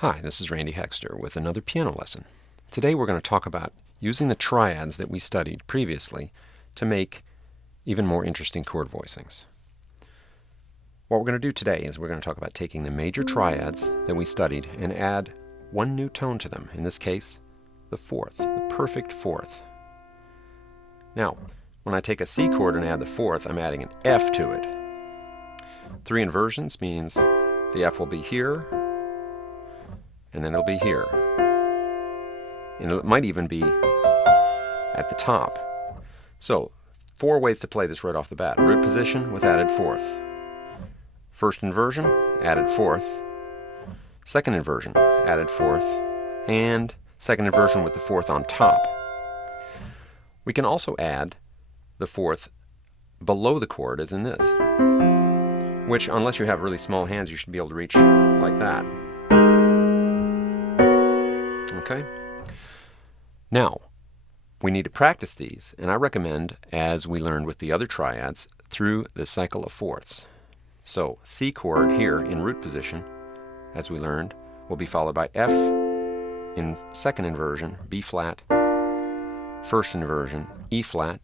Hi, this is Randy Hexter with another piano lesson. Today we're going to talk about using the triads that we studied previously to make even more interesting chord voicings. What we're going to do today is we're going to talk about taking the major triads that we studied and add one new tone to them, in this case, the fourth, the perfect fourth. Now, when I take a C chord and add the fourth, I'm adding an F to it. 3 inversions means the F will be here, and then it'll be here. And it might even be at the top. So, 4 ways to play this right off the bat. Root position with added fourth. First inversion, added fourth. Second inversion, added fourth. And second inversion with the fourth on top. We can also add the fourth below the chord, as in this, which, unless you have really small hands, you should be able to reach like that. Okay? Now, we need to practice these, and I recommend, as we learned with the other triads, through the cycle of fourths. So, C chord here in root position, as we learned, will be followed by F in second inversion, B flat, first inversion, E flat,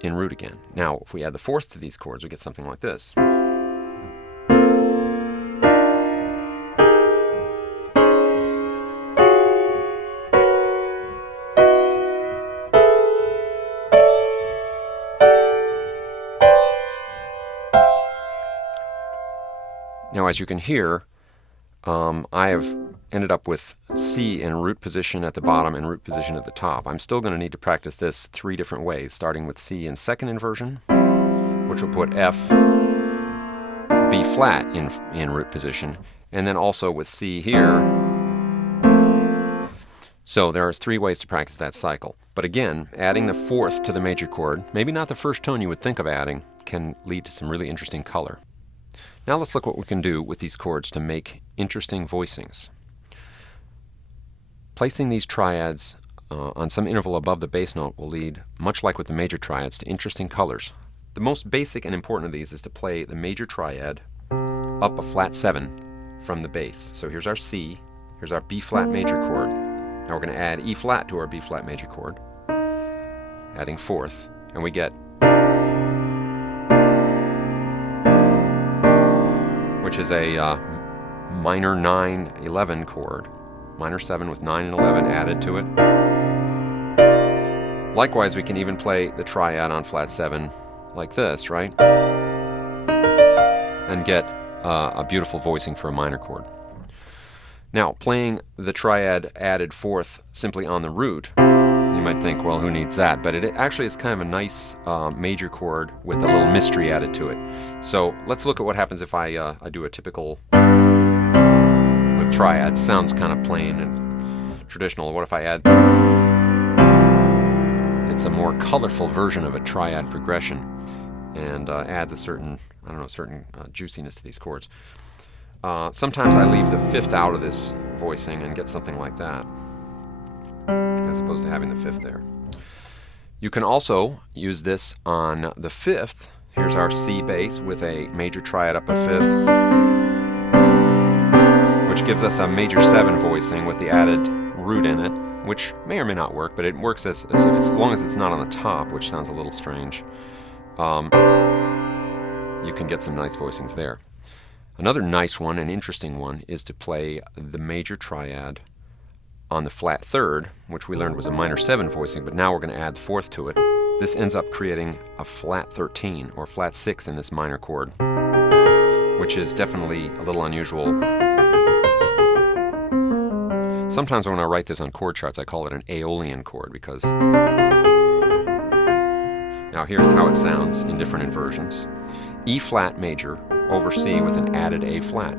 in root again. Now, if we add the fourth to these chords, we get something like this. Now, as you can hear, I have ended up with C in root position at the bottom and root position at the top. I'm still going to need to practice this 3 different ways, starting with C in second inversion, which will put F, B flat in root position, and then also with C here. So there are 3 ways to practice that cycle. But again, adding the fourth to the major chord, maybe not the first tone you would think of adding, can lead to some really interesting color. Now let's look what we can do with these chords to make interesting voicings. Placing these triads on some interval above the bass note will lead, much like with the major triads, to interesting colors. The most basic and important of these is to play the major triad up a flat 7 from the bass. So here's our C, here's our B flat major chord. Now we're going to add E flat to our B flat major chord, adding fourth, and we get, which is a minor 9-11 chord, minor 7 with 9 and 11 added to it. Likewise, we can even play the triad on flat 7 like this, right? And get a beautiful voicing for a minor chord. Now, playing the triad added fourth simply on the root, you might think, well, who needs that? But it actually is kind of a nice major chord with a little mystery added to it. So let's look at what happens if I do a typical with triads. Sounds kind of plain and traditional. What if I add? It's a more colorful version of a triad progression and adds a certain, juiciness to these chords. Sometimes I leave the fifth out of this voicing and get something like that, as opposed to having the fifth there. You can also use this on the fifth. Here's our C bass with a major triad up a fifth, which gives us a major 7 voicing with the added root in it, which may or may not work, but it works as long as it's not on the top, which sounds a little strange. You can get some nice voicings there. Another nice one, an interesting one, is to play the major triad on the flat third, which we learned was a minor 7 voicing, but now we're going to add the fourth to it. This ends up creating a flat 13 or flat 6 in this minor chord, which is definitely a little unusual. Sometimes when I write this on chord charts, I call it an Aeolian chord because now here's how it sounds in different inversions. E flat major over C with an added A flat.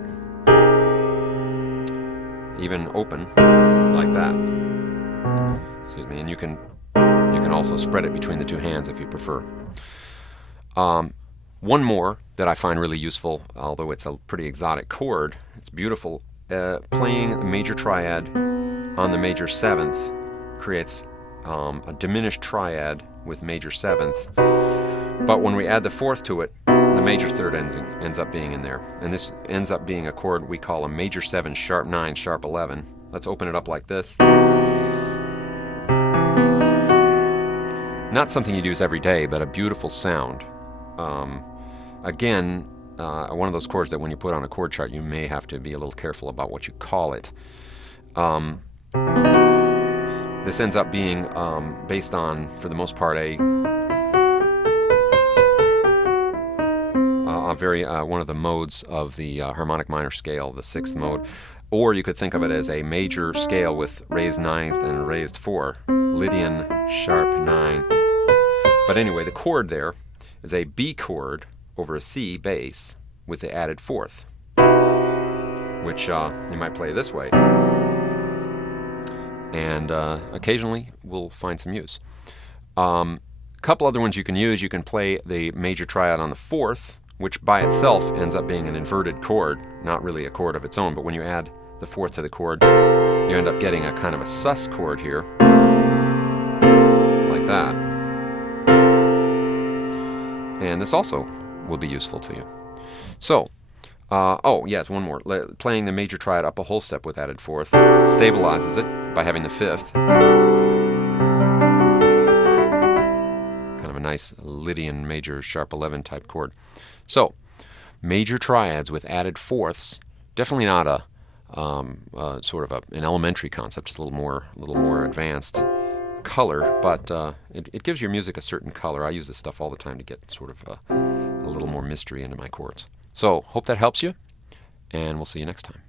Even open like that. Excuse me, and you can also spread it between the 2 hands if you prefer. One more that I find really useful, although it's a pretty exotic chord, it's beautiful. Playing the major triad on the major 7th creates a diminished triad with major 7th, but when we add the fourth to it, the major third ends up being in there. And this ends up being a chord we call a major 7, sharp 9, sharp 11. Let's open it up like this. Not something you'd use every day, but a beautiful sound. Again, one of those chords that when you put on a chord chart, you may have to be a little careful about what you call it. This ends up being based on, for the most part, one of the modes of the harmonic minor scale, the 6th mode. Or you could think of it as a major scale with raised 9th and raised 4. Lydian sharp 9. But anyway, the chord there is a B chord over a C bass with the added 4th, which you might play this way. And occasionally we'll find some use. A couple other ones you can use. You can play the major triad on the 4th, which by itself ends up being an inverted chord, not really a chord of its own, but when you add the 4th to the chord, you end up getting a kind of a sus chord here, like that. And this also will be useful to you. So, oh yes, one more. Playing the major triad up a whole step with added 4th stabilizes it by having the 5th. Kind of a nice Lydian major sharp 11 type chord. So, major triads with added 4ths, definitely not a sort of an elementary concept, just a little more advanced color, but it gives your music a certain color. I use this stuff all the time to get sort of a little more mystery into my chords. So, hope that helps you, and we'll see you next time.